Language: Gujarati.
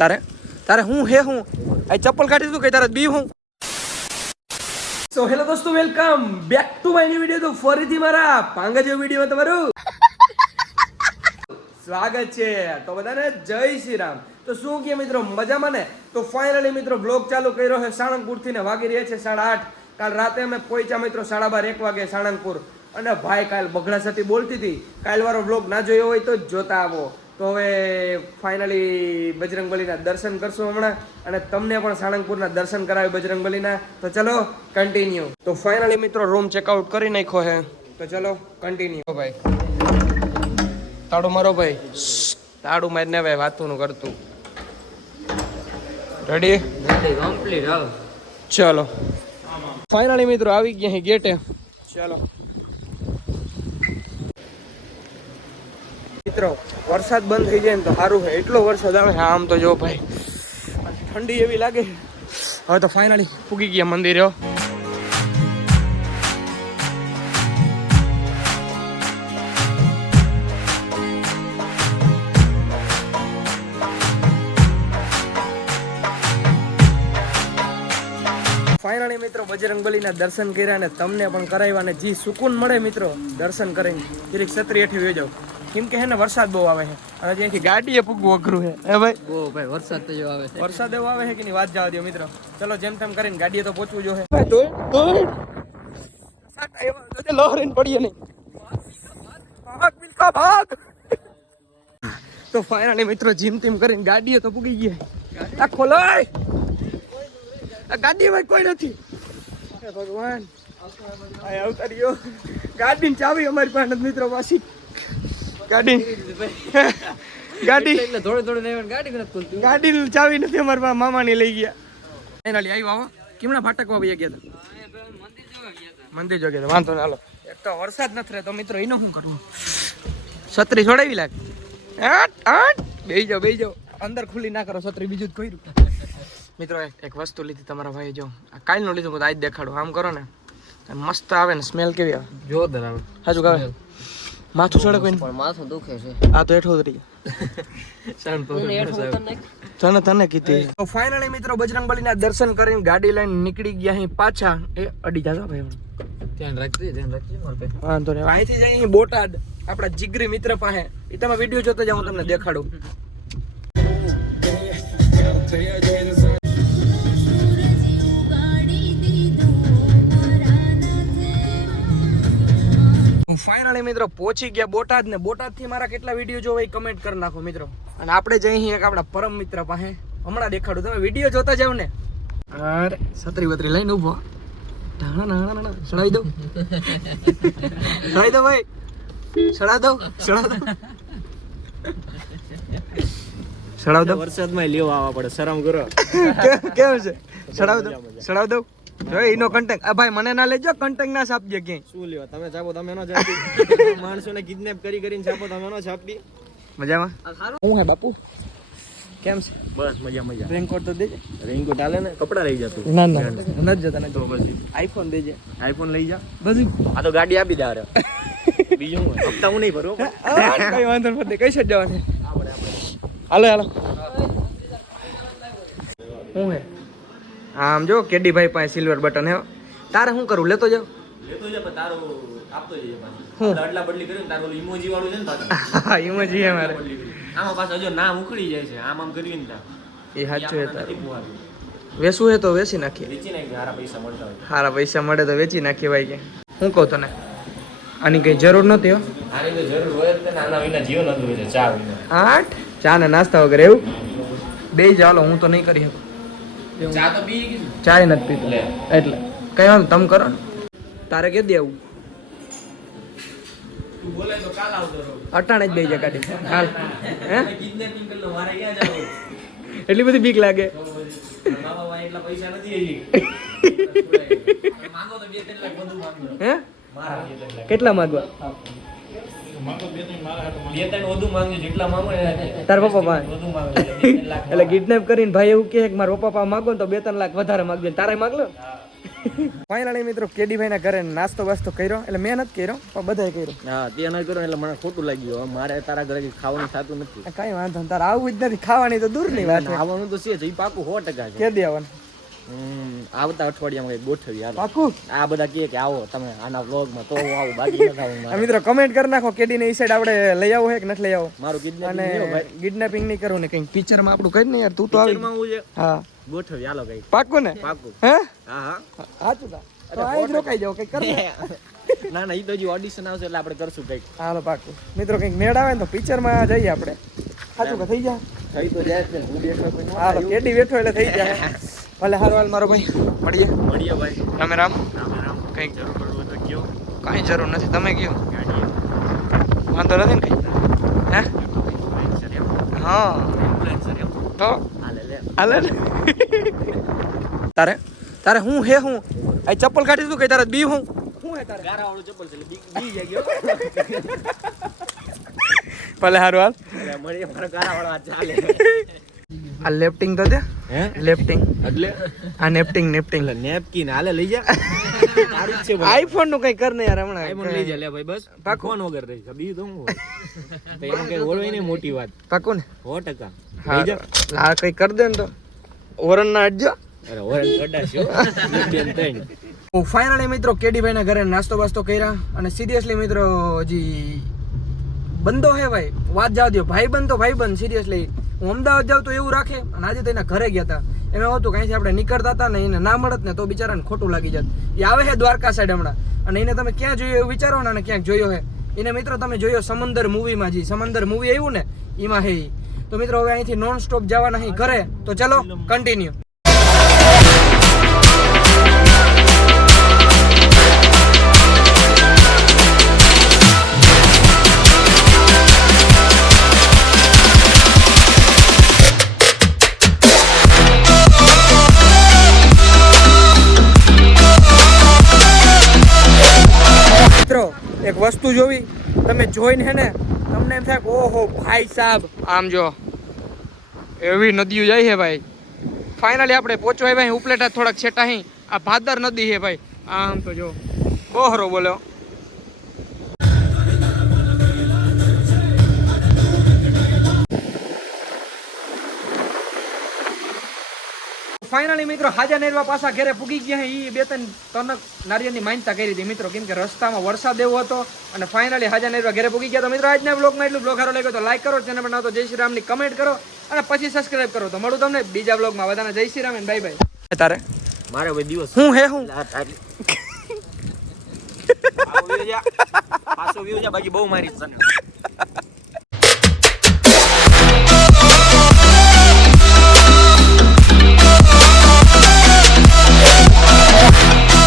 તારે તારે હું હે હું આ ચપ્પલ કાઢી તું કઈ તારે બી હું. સો હેલો દોસ્તો, welcome back to my new video. તો ફરીથી મારા પાંગા જેવો વિડિયોમાં તમારું સ્વાગત છે. તો બધાને જય શ્રી રામ. તો શું કે મિત્રો મજામાં ને? તો ફાઇનલી મિત્રો બ્લોગ ચાલુ કર્યો છે સાળંગપુરથી ને વાગી રહ્યા છે 8:30. કાલ રાતે અમે પહોંચ્યા મિત્રો 12:30 1 વાગે સાળંગપુર. અને ભાઈ કાલ બગડા સાથે બોલતી હતી, કાલ વાળો બ્લોગ ના જોયો હોય તો જોતા આવો. તો હવે ફાઇનલી બજરંગબલીના દર્શન કરશું હમણાં, અને તમને પણ સાળંગપુરના દર્શન કરાવે બજરંગબલીના. તો ચલો કન્ટિન્યુ. તો ફાઇનલી મિત્રો રૂમ ચેકઆઉટ કરી નાખ્યો છે. તો ચલો કન્ટિન્યુ. ભાઈ તાળું મારો ભાઈ, તાળું મારીને ભાઈ વાતું કરતું. રેડી કમ્પ્લીટ હાલ. ચલો ફાઇનલી મિત્રો આવી ગયા છે ગેટે. ચલો મિત્રો વરસાદ બંધ થઈ જાય ને તો સારું છે. એટલો વરસાદ આવે છે આમ તો જો ભાઈ, ઠંડી એવી લાગે. હવે તો ફાઇનલી પૂગી ગયા મંદિરે. ફાઇનલી મિત્રો બજરંગબલીના દર્શન કર્યા અને તમને પણ કરાવ્યા, અને જે સુકૂન મળે મિત્રો દર્શન કરીને જરીક છત્રી હેઠી વહી જાવ. કેમ કે હે ને વરસાદ બહુ આવે છે, અને ત્યાંથી ગાડીએ પૂગવું અઘરું છે. હે ભાઈ ઓ ભાઈ વરસાદ તો જો આવે છે. વરસાદ એવો આવે છે કે ની વાત જવા દો મિત્રો. ચલો જેમ તેમ કરીને ગાડીએ તો પહોંચવું જોઈએ. ભાઈ તો સાટા એવા તો લહેરીને પડીએ નહીં. ભાગ મિલકા ભાગ. તો ફાઇનલી મિત્રો જીમ તીમ કરીને ગાડીએ તો પૂગી ગયા. આ ખોલાય આ ગાડી માં કોઈ નથી. હે ભગવાન આ અવતાર્યો. ગાડીની ચાવી અમારી પાસે નથી મિત્રો. પાછી ગાડી એટલે થોડી થોડી નહીં ગાડી નથી ખુલતી. ગાડીની ચાવી નથી અમારી પાસે, મામાની લઈ ગયા. ફાઇનલી આવ્યો. આવો કેમણા ફાટકવા વયા ગયા હતા? મંદિર જો ગયા. વાંધો ને હાલો. એક તો વરસાદ નથી રહેતો મિત્રો, એનો શું કરવું? છત્રી છોડાવી લાગે. બેહી જાઓ બેહી જાઓ. અંદર ખુલ્લી ના કરો છત્રી, બીજું જ કર્યું. મિત્રો એક વસ્તુ લીધી તમારા ભાઈ. જો આ કાલનું લીધું, હું આજ દેખાડું. આમ કરો ને મસ્ત આવે ને, સ્મેલ કેવી આવે, જોરદાર આવે. સાચું કાવે. માથું સડે કોઈ પણ માથું દુખે છે. આ તો હેઠો ઉતરી તને તને કીધી. તો ફાઇનલી મિત્રો બજરંગબલીના દર્શન કરીને ગાડી લઈને નીકળી ગયા અહીં પાછા. એ અડી જાતા ભાઈ, ધ્યાન રાખજો મારે. વાંધો નહીં. અહીંથી જઈ અહીં બોટાદ આપણા જીગરી મિત્ર પાસે. એ તમે વિડીયો જોતા જાવ, હું તમને દેખાડું. ફાઇનલી મિત્રો પહોંચી ગયા બોટાદ ને. બોટાદ થી મારા કેટલા વિડીયો જોવા એ કમેન્ટ કરી નાખો મિત્રો. અને આપણે જઈ એક આપણા પરમ મિત્ર પાસે હમણાં દેખાડું. તમે વિડીયો જોતા જાવ ને. અરે છત્રી વત્રી લઈને ઉભો. સડાવી દઉં સડાવી દો ભાઈ, સડા દઉં સડાવ દો. વરસાદમાં લેવા આવવા પડે, શરમ કરો. કેમ છે? સડાવ દઉં. જો એનો કન્ટેક્ટ. આ ભાઈ મને ના લેજો, કન્ટેક્ટ ના છાપજે ક્યાંય. શું લેવા તમે છાપો, તમે નો છાપી. માણસોને કિડનેપ કરીને છાપો, તમે નો છાપી. મજામાં હું હે બાપુ? કેમ છે? બસ મજા. રેનકોટ તો દેજે. રેનકોટ આલે ને, કપડા લઈ જા તું. ના નથી જતા ને. તો પછી આઈફોન દેજે. આઈફોન લઈ જા. બસ આ તો ગાડી આપી દે. અરે બીજું હું હપ્તા હું નહીં ભરું. કઈ વાંધો નથી. કઈ સાઈડ જવાનું? હાલો હું હે આમ જો કેડી ભાઈ પાસે સિલ્વર બટન હે. તારે શું કરું? લેતો જાવ. પણ તારું આપતો જઈએ પાછું. હું અડલા બદલી કર્યું ને, તારું ઇમોજી વાળું છે ને પાછું. હા ઇમોજી હે મારે. આમાં પાછું હજુ નામ ઉખડી જાય છે. આમ કરીને તા એ સાચું હે. તારું પોહાતું. વેચવું હે તો વેચી નાખીએ. વેચી નાખી, સારા પૈસા મળતા હોય. સારા પૈસા મળે તો વેચી નાખીએ ભાઈ. કે હું કહું તને આની કઈ જરૂર નથી હો. આની તો જરૂર હોય જ ને. આના વિના જીવન અધૂરું છે. ચા વિના. 8 ચા ને નાસ્તા વગર એવું બે ચાલો. હું તો નહીં કરી શકું. ચા તો પી ગઈ. ચાય નથી પીતો એટલે કઈ વાંધો. તમે કરો ને. તારે કે દેવું તું બોલે તો કાલ આવતો રહો. અટાણે જ બે જાય ગાડી. હાલ હે કિડનેપિંગ કરી લો. મારે ક્યાં જવું? એટલી બધી બીક લાગે. મામા ભાઈ એટલા પૈસા નથી હજી. માંગો તો 2-3 લાખ વધુ માંગો. હે મારા 2-3 લાખ. કેટલા માંગવા? માંગો 2-3 વધુ માંગજો. જેટલા માંગો ને તાર પપ્પા પાસે વધુ માંગો. 2-3 લાખ. એટલે કિડનેપ કરીને ભાઈ એવું કહે કે મારા પપ્પા પાસે માગો ને તો 2-3 લાખ વધારે માગજો. તારે માગલો. ફાઇનલી મિત્રો કેડીભાઈ ના ઘરે નાસ્તો બાસ્તો કર્યો, એટલે મેં નથી કર્યો પણ બધાએ કર્યો. હા તે ન કરો એટલે મને ખોટું લાગ્યું. હવે મારે તારા ઘરે ખાવાનું થતું નથી. કઈ વાંધો નહીં, તારે આવું જ નથી, ખાવાની તો દૂરની વાત છે. આવવાનું તો છે જ, ઈ પાકું 100% છે. કે દે આવવાનું આવતા અઠવાડિયામાં કઈ ગોઠવી હાલો. પાકું. આ બધા કે આવો તમે આના વ્લોગમાં તો હું આવું, બાકી ન આવું આ મિત્રો કમેન્ટ કરી નાખો કેડીને ઈ સાઈડ આપણે લઈ આવો હે કે નથી લઈ આવો. મારું કિડનેપિંગ અને નહી હો ભાઈ. કિડનેપિંગ નહીં કરવું ને કંઈક પિક્ચરમાં આપણું કરી ને યાર, તું તો આવી. પિક્ચરમાં હું છે હા ગોઠવી હાલો કઈ. પાકું ને? પાકું. હે હા હા. સાચું તા તો આ જ રોકાઈ જાવ કઈ કરી. ના ના ઈ તો હજી ઓડિશન આવશે એટલે આપણે કરશું કઈક. હાલો પાકું. મિત્રો કંઈક મેળ આવે ને તો પિક્ચરમાં જઈએ આપણે. સાચું કે થઈ જાય? થઈ તો જાય છે. હું બેઠો તો ન હાલો કેડી બેઠો એટલે થઈ જાય. ભલે હારો હાલ મારો ભાઈ મળીએ. મળીએ ભાઈ. રામે રામ. રામ કંઈક જરૂર પડવું તો કયો. કાંઈ જરૂર નથી, તમે કયો. ગાડીએ વાંધો નથી ને કઈ? હે ઇન્ફ્લુએન્સર એમ. હા ઇન્ફ્લુએન્સર એમ. તો હાલે લે. હાલે ને. તારે તારે હું હે હું આ ચપ્પલ કાઢી તું કઈ તારે બી હું હે તારે ગારાવાળું ચપ્પલ છે એટલે બી જાય ગયો. ભલે હારું હાલ. એટલે મળીએ મારો ગારાવાળો આ ચાલે. આ લેફ્ટિંગ તો દે. હે લેફ્ટિંગ એટલે આ નેફ્ટિંગ નેફ્ટિંગ એટલે નેપકિન હાલે લઈ જા. તારું જ છે ભાઈ. આઈફોન નું કઈ કર ને યાર આઈફોન લઈ હમણાં. જા લે ભાઈ બસ. પાકું. ફોન વગર રહી છે બીજું તો હું હોય. તો એમાં કઈ ઓળવાય નહીં મોટી વાત. પાકું ને? 100%. હા લઈ જા. હા કઈ કર દે ને તો ઓરન ના અડજો. અરે ઓરલ કડાશ્યો. બેન તઈ. ફાઇનલી મિત્રો કેડીભાઈ ના ઘરે નાસ્તો બાસ્તો કર્યા અને સિરિયસલી મિત્રો હજી બંધો હે ભાઈ, વાત જવા દો. ભાઈ બંધ તો ભાઈ બંધ. સિરિયસલી હું અમદાવાદ જાઉં તો એવું રાખે અને આજે તો એના ઘરે ગયા હતા. એમાં હતું કંઈથી આપણે નીકળતા હતા ને એને ના મળત ને તો બિચારાને ખોટું લાગી જાત. એ આવે છે દ્વારકા સાઈડ હમણાં અને એને તમે ક્યાં જોયો એવું વિચારો ને અને ક્યાંક જોયો હે એને મિત્રો તમે જોયો સમંદર મૂવીમાં. જે સમંદર મૂવી આવ્યું ને એમાં હે ઈ. તો મિત્રો હવે અહીંથી નોન સ્ટોપ જવાના અહીં ઘરે, તો ચલો કન્ટિન્યુ. મિત્રો એક વસ્તુ જોવી, તમે જોઈને હે ને તમને એમ થાય કે ઓહો ભાઈ સાહેબ આમ જો એવી નદીઓ જાય છે ભાઈ. ફાઇનલી આપણે પહોંચવાય ભાઈ ઉપલેટા થોડાક છેટા અહીં. આ ભાદર નદી છે ભાઈ. આમ તો જો બહોરો બોલ્યો. ફાઇનલી મિત્રો હાજા નેરવા પાછા ઘરે પૂગી ગયા. એ બે ત્રણ તનક નારિયેળની માનતા કરી હતી મિત્રો, કેમ કે રસ્તામાં વરસાદ એવો હતો અને ફાઇનલી હાજા નેરવા ઘરે પૂગી ગયા. તો મિત્રો આજના બ્લોગમાં એટલું. બ્લોગ સારો લાગ્યો તો લાઈક કરો, ચેનલ પર ના તો જય શ્રી રામની કમેન્ટ કરો અને પછી સબસ્ક્રાઇબ કરો. તો મળું તમને બીજા બ્લોગમાં. બધાને જય શ્રી રામ અને બાય બાય. તારે મારે ભાઈ દિવસ હું હે હું પાછો વ્યૂ જા બાકી બહુ મારી છે.